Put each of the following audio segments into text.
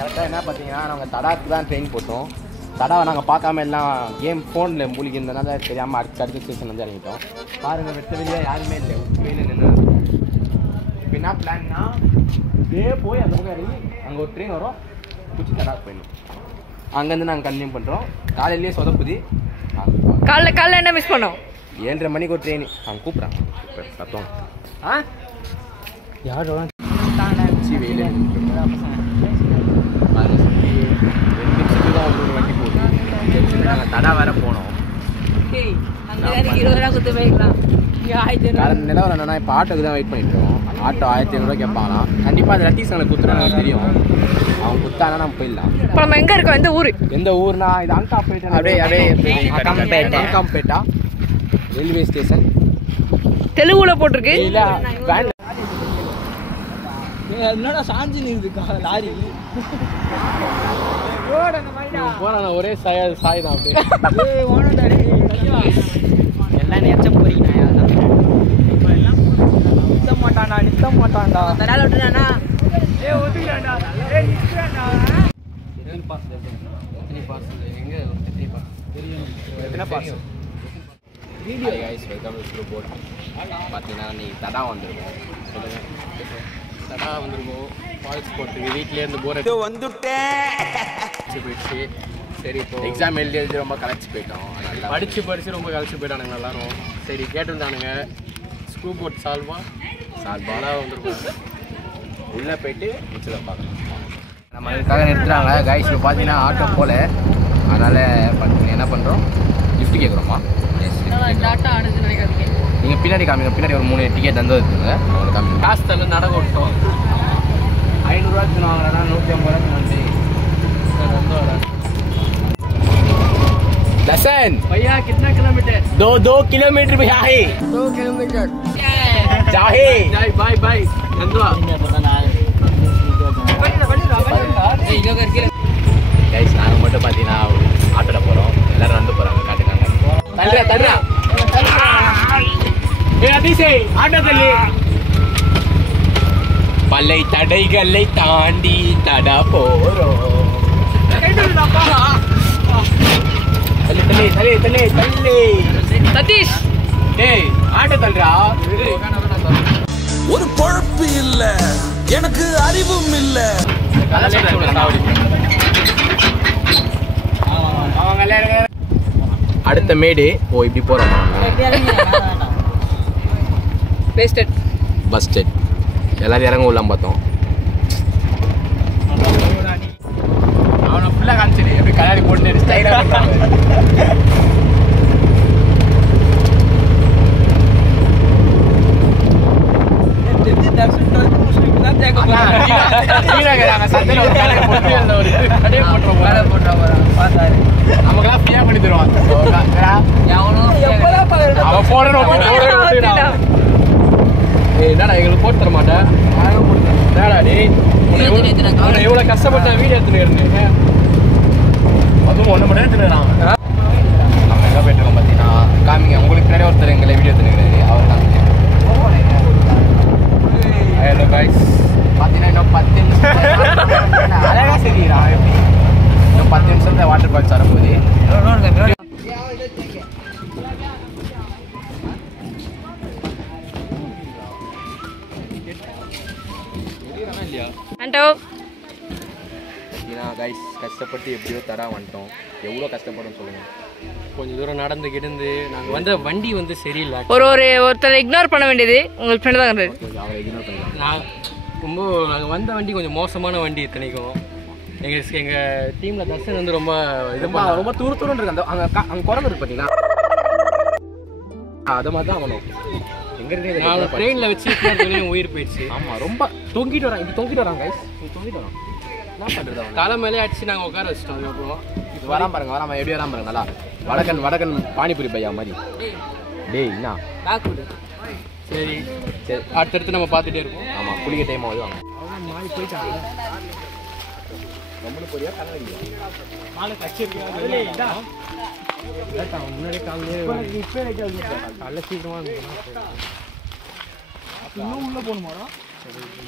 கரெக்டாக என்ன பார்த்தீங்கன்னா நாங்கள் தடாக்கு தான் ட்ரெயின் போட்டோம். தடாவை நாங்கள் பார்க்காம எல்லாம் கேம் ஃபோனில் மூலிகை இருந்ததுனால தெரியாமல் அடுத்த ஸ்டேஷன் வந்து இறங்கிட்டோம். பாருங்கள் வெட்ட வெளியாக யாருமே இல்லை, வெளியில் நின்று. இப்போ என்ன பிளான்னா போய் அந்த பக்கம் இறங்கி அங்கே ஒரு ட்ரெயின் வரும், பிடிச்சி தடாக்கு போயிடணும். அங்கேருந்து நாங்கள் கன்டினியூ பண்ணுறோம். காலையிலேயே சொதப்புதி. காலைல என்ன மிஸ் பண்ணோம்? 7:30 மணிக்கு ஒரு ட்ரெயின். அவங்க கூப்பிட்றாங்க சத்தம். யார் வெயில் வண்டி போகுது. நாங்கள் தடா வேற போனோம். நிலவரம் என்னன்னா இப்போ ஆட்டோக்கு தான் வெயிட் பண்ணிட்டு இருக்கோம். ஆட்டோ 1500 கேட்பாங்களாம். கண்டிப்பாக அது ரத்தீஸ் எங்களுக்கு குத்துறாங்க, எனக்கு தெரியும். அவங்க குத்தானா நம்ம போயிடலாம். இப்போ நம்ம எங்கே இருக்கோம்? எந்த ஊர்னா இது அங்காம்பேட்டா. அங்காம்பேட்டா ரயில்வே ஸ்டேஷன். தெலுங்குல போட்டிருக்கு. இல்லை என்னடா சாஞ்சி நிற்குது லாரி போறான ஒரே சாய் தான். அப்படியே எல்லாம் நெச்ச போறீங்க. நிறுத்த மாட்டான்டா தரால விட்டுறானா. பார்த்தீங்கன்னா நீ தடா வந்துருக்கோம். சொல்லுங்கள். தடா வந்துருக்கோம். ஃபால்ஸ் போட்டுருக்கு. வீட்டிலேருந்து போர் வந்துட்டேன் போயிடுச்சு. சரி இப்போ எக்ஸாம் எழுதி ரொம்ப கலைச்சி போயிட்டோம். படித்து ரொம்ப கலைச்சி போயிட்டானுங்க எல்லாரும். சரி கேட்டுருந்தானுங்க ஸ்க்ரூ போட் சால்வாலாம் வந்துருக்கோம். உள்ளே போயிட்டு மிச்சத்தை பார்க்கலாம். நம்ம அதுக்காக நிறுத்துறாங்க. கைஸ் இப்போ பார்த்தீங்கன்னா ஆட்டோ போல, அதனால் பார்த்தீங்கன்னா என்ன பண்ணுறோம், கிஃப்ட் கேட்குறோமா. நீங்கள் பின்னாடி காமிங்க. பின்னாடி ஒரு 3 டிக்கெட் தந்து வச்சுருங்க. அவங்க காமிங்க. காசு தள்ள நடக்க விட்டோம். 500 ரூபா வாங்குறா 150 ரூபா வந்து दसन भैया कितना किलोमीटर? 2 किलोमीटर भैया है. 2 किलोमीटर चाहे बाय बाय नंदवा गाइस நாங்க மட்டும் பாத்தீங்கன்னா ஆட்டோல போறோம். எல்லாரும் வந்து போறாங்க. காட்டுறாங்க. தள்ளுடா ஏய் அதிசே ஆட்டோ தள்ளி. பல்லை தடைகளை தாண்டி தடா போறோம். தள்ளி சதீஷ் டேய் ஆட்டோ தள்ளுடா. ஒரு பொழப்பு இல்ல, எனக்கு அறிவும் இல்ல. அடுத்த மேடு. ஓ இப்படி போறோம். பஸ் ஸ்டாண்ட் எல்லாரும் இறங்க உள்ளாம பார்த்தோம். அவனை ஃபுல்லாக காமிச்சிடு. எப்படி கல்யாணி போட்டு ஸ்டைலாக நமக்கெல்லாம் ஃப்ரீயாக பண்ணி தருவான். என்னடா எங்களுக்கு போட்டு தர மாட்டேன். எவ்வளோ கஷ்டப்பட்ட வீடியோ எடுத்துன்னு அதுவும் 1 மணி நேரம் எடுத்துக்கிறான். நம்ம எங்கே போயிட்டுருக்கோம் பார்த்தீங்கன்னா காமிங்க. உங்களுக்கு பின்னாடி ஒருத்தர் எங்களை வீடியோ எடுத்துக்கிறாரு. அவர் காமிங்க. ஹலோ கைஸ் பார்த்தீங்கன்னா இன்னும் 10 நிமிஷம் அழகாக சரிடா. எப்படி இன்னும் 10 நிமிஷத்துல வாட்டர் ஃபால்ஸ் வரும்போது கைஸ் கஷ்டப்பட்டு எப்படியோ தடா வந்துட்டோம். எவ்வளோ கஷ்டப்படும் சொல்லுங்கள். கொஞ்சம் தூரம் நடந்து கிடந்து நாங்கள் வந்த வண்டி வந்து சரியில்லை. ஒருத்தரை இக்னோர் பண்ண வேண்டியது உங்களுக்கு ஃப்ரெண்ட் தான். அவரை இக்னோர் பண்ணலாம். நாங்கள் வந்த வண்டி கொஞ்சம் மோசமான வண்டி இத்தனைக்கும். எங்கள் டீமில் தர்ஷன் வந்து ரொம்ப ரொம்ப தூரத்துன்னு இருக்கு. அந்த அங்கே குரங்கு இருக்கு பார்த்தீங்கன்னா அது மாதிரி தான் ஆகணும். நான் ட்ரெயினில் வச்சு உயிர் போயிடுச்சு. ஆமாம் ரொம்ப தொங்கிட்டு வரான். இப்படி தொங்கிட்டு வரான் கைஸ். தொங்கிட்டு வரான். என்ன பண்ணுறது? தலை மேலே அடிச்சு நாங்கள் உட்கார வச்சிட்டோம். அதுக்கப்புறம் வராம பாருங்க. எப்படி வராம பாருங்க. நல்லா வடக்கன் பானிபூரி பையா மாதிரி. டேய் என்ன சரி அடுத்தடுத்து நம்ம பார்த்துட்டே இருக்கோம். ஆமாம் குளிக்க டைம் ஆகுது. வாங்க மாறி போயிட்டாங்க. நம்மளுக்கு போறியா கண்ணாடி மாலை கச்சிருக்கீங்க முன்னாடியே காலைல சீக்கிரமாக இன்னும் உள்ளே போகணுமாடா.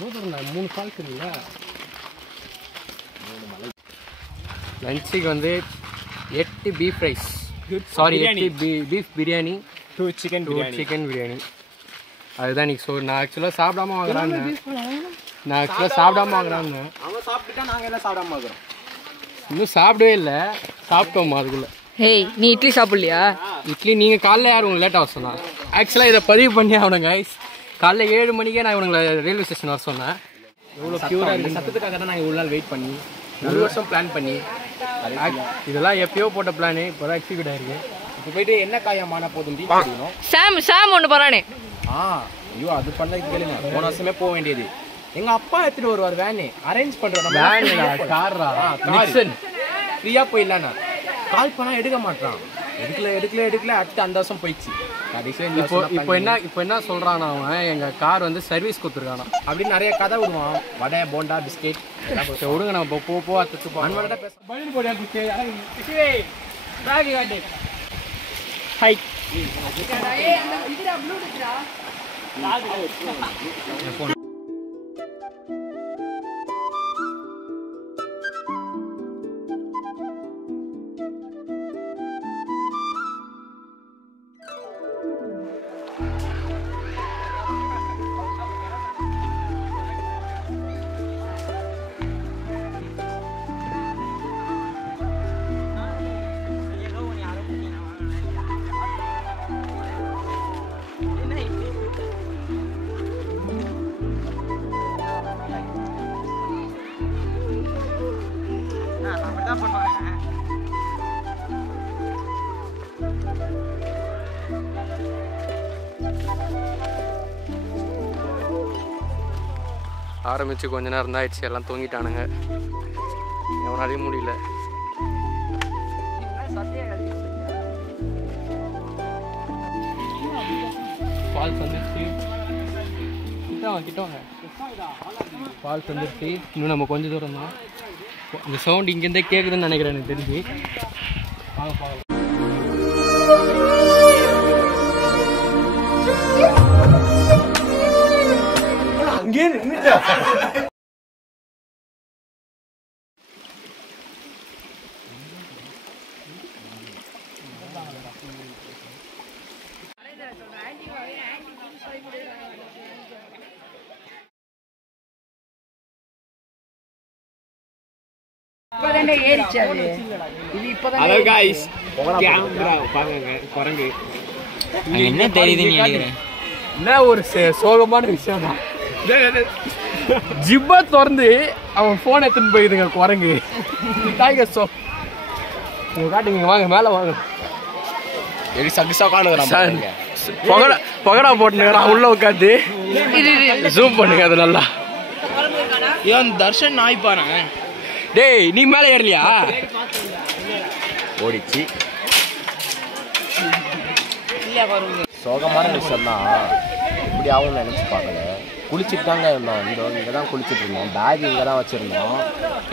3 ஃபால்ஸ் இருக்குல்ல. லஞ்சுக்கு வந்து 8 beef rice, sorry 8 beef biryani, 2 chicken chicken biryani. அதுதான் இன்னைக்கு நான் ஆக்சுவலாக சாப்பிடாம வாங்குறான்னு அவன் சாப்பிட்டுட்டா நாங்கள் எல்லாம் சாப்பிடாம இருக்கிறோம். இன்னும் சாப்பிடவே இல்லை, சாப்பிட்டோம்மா அதுக்குள்ளே. ஹேய் நீ இட்லி சாப்பிடலையா? இட்லி நீங்கள் காலைல யார் உங்களுக்கு லேட்டாக வர சொன்னா? ஆக்சுவலாக இதை பதிவு பண்ணி ஆகணும் கைஸ். காலைல 7 மணிக்கே நான் இவங்களை ரயில்வே ஸ்டேஷன் வர சொன்னேன். எவ்வளோ பியூராக இருக்குது. சத்தத்துக்காக தான் நாங்கள் இவ்வளோ நாள் வெயிட் பண்ணி 1 வருஷம் பிளான் பண்ணி இதெல்லாம் எப்பயோ போட்ட பிளானு இப்போ தான் எக்ஸிக்யூட் ஆயிருக்கு. இப்போ போயிட்டு என்ன காயமான போதும் தெரியணும். சாம் ஒன்று போகிறானே. ஐயோ அது பண்ணதுக்கு கேளுங்க. போன வருஷமே போக வேண்டியது. எங்கள் அப்பா எடுத்துகிட்டு வருவார் வேனு அரேஞ்ச் பண்ணுறோம். கார்ரா ஃப்ரீயாக போயிடலாண்ணா. கால் பண்ணால் எடுக்க மாட்டான். எடுக்கல அடுத்து அந்த வருஷம் போயிடுச்சு. இப்போ என்ன சொல்கிறான் அவன், எங்கள் கார் வந்து சர்வீஸ் கொடுத்துருக்கானா அப்படின்னு நிறைய கதை விடுவான். வடை போண்டா பிஸ்கெட் விடுங்க, நம்ம போ அத்துப்போம். ஆரம்பித்து கொஞ்ச நேரம் தான் ஆயிடுச்சு, எல்லாம் தூங்கிட்டானுங்க, எவனாலையும் முடியல. ஃபால்ஸ் வந்துருச்சு, கிட்டவாங்க ஃபால்ஸ் வந்துருச்சு. இன்னும் நம்ம கொஞ்சம் தூரம் தான். இந்த சவுண்ட் இங்கேருந்தே கேட்குதுன்னு நினைக்கிறேன் எனக்கு தெரிஞ்சு. பார்க்கலாம். அங்கே நின்னுட்டா. குரங்கு என்ன தெரியுதுன்னு நினைக்கிறேன். என்ன ஒரு சோகமான விஷயம் தான். ஜிப்பா திறந்து அவன் போன் எடுத்துன்னு போயிடுங்க குரங்கு. காட்டுங்க, வாங்க மேலே வாங்க. பகடா போட்டுனுறான் உள்ள உட்காந்து. ஜூம் பண்ணுங்க அது நல்லா. தர்ஷன் நாய் பாரு. டேய் நீ மேலே ஏறலையா? ஓடிச்சு. சோகமான விஷயம் தான். இப்படி ஆகும்னு நினச்சி பார்க்கல. குளிச்சுட்டு தாங்க இருந்தோம். இங்கே தான் குளிச்சுட்டு இருந்தோம். பேக் இங்கே தான் வச்சுருந்தோம்.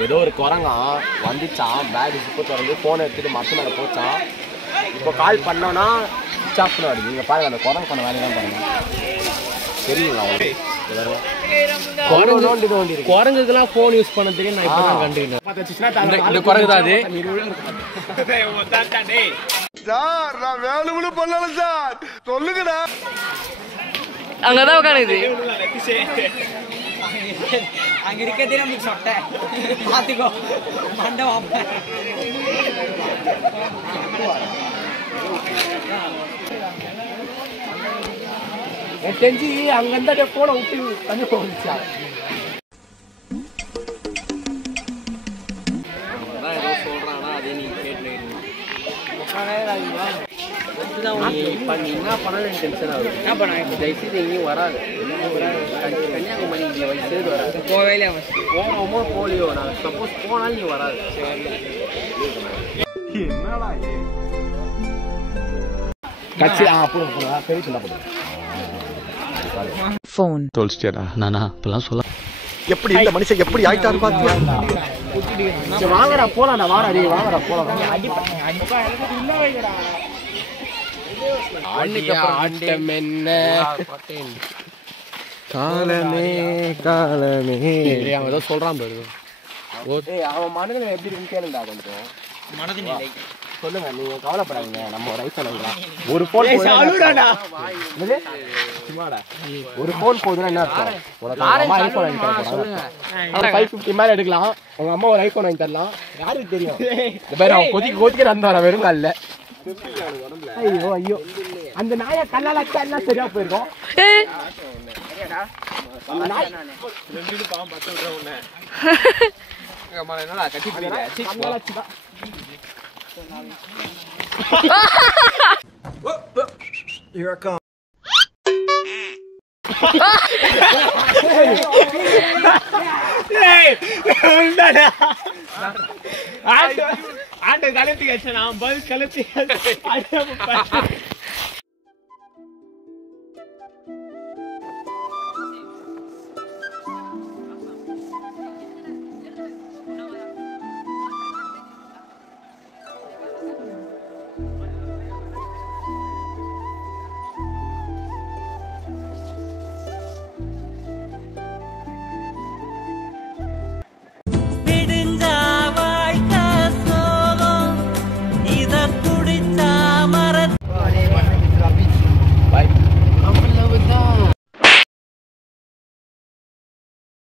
ஏதோ ஒரு குரங்கான் வந்துச்சான். பேக் இப்போ திறந்து ஃபோனை எடுத்துகிட்டு மற்ற மேலே போச்சான். இப்போ கால் பண்ணோன்னா சுவிச் ஆஃப்னு வருது. இங்கே பாருங்கள், அந்த குரங்கு பண்ண வேலையெல்லாம் பாருங்கள். தெரியுங்களா உங்களுக்கு? குரங்குக்கெல்லாம் ஃபோன் யூஸ் பண்ண தெரியும். நான் இப்போ தான் கண்டுக்கிட்டேன். இந்த குரங்கு தான் அது. சார் நான் வேணும்னு பண்ணல சார், சொல்லுங்கடா. அங்கதான் உட்காந்துது. அங்க இருக்கதே நமக்கு சொட்ட பாத்துக்கோ மண்ட வாப்ப. தெரிஞ்சு அங்கிருந்த போனை விட்டு தண்ணி போச்சா. ஏதோ சொல்றானா அதே நீங்க கேட்டு என்ன பண்ணல டென்ஷன் ஆகுது. என்ன பண்ண தயவுசெய்து எங்கேயும் வராது. கன்னியாகுமரி இங்கே வயசு வராது. போவேலே போனோமோ போலியோ, நான் சப்போஸ் போனாலும் நீ வராது. கட்சி பெரிய சொல்ல phone தோல்ஸ்டியடா நானா இப்பலாம் சொல்ல. எப்படி இந்த மனுஷன் எப்படி ஆயிட்டாரு பாத்தியா? வாங்கடா போலாம்டா, வாடா டேய் வாங்கடா போலாம். ஆட்டம் என்ன காலமே காலமே. அவன் ஏதோ சொல்றான் பாரு. ஏய் அவன் மனதில் எப்படி இருக்குன்னு கேளுடா கொஞ்சம். மனதின் நிலை சொல்லுங்க, நீங்க கவலைப்படாதீங்க. நம்ம ஒரு ஐஸ் வாங்கலாம். ஒரு போன் சும்மாடா. ஒரு போன் போதுன்னா என்ன அர்த்தம்? உனக்கு அம்மா ஐபோன் வாங்கி தர போறாங்க. 550 மேல எடுக்கலாம். உங்க அம்மா ஒரு ஐபோன் வாங்கி தரலாம். யாருக்கு தெரியும்? இந்த பேர் அவன் கொதிக்க வந்தாரா வெறும் கால்ல. ஐயோ ஐயோ, அந்த நாயை கல்லால அடிச்சா எல்லாம் சரியா போயிருக்கும். Here I come. ஆண்டு கலத்தி கட்சா நான் பதில் கலத்தி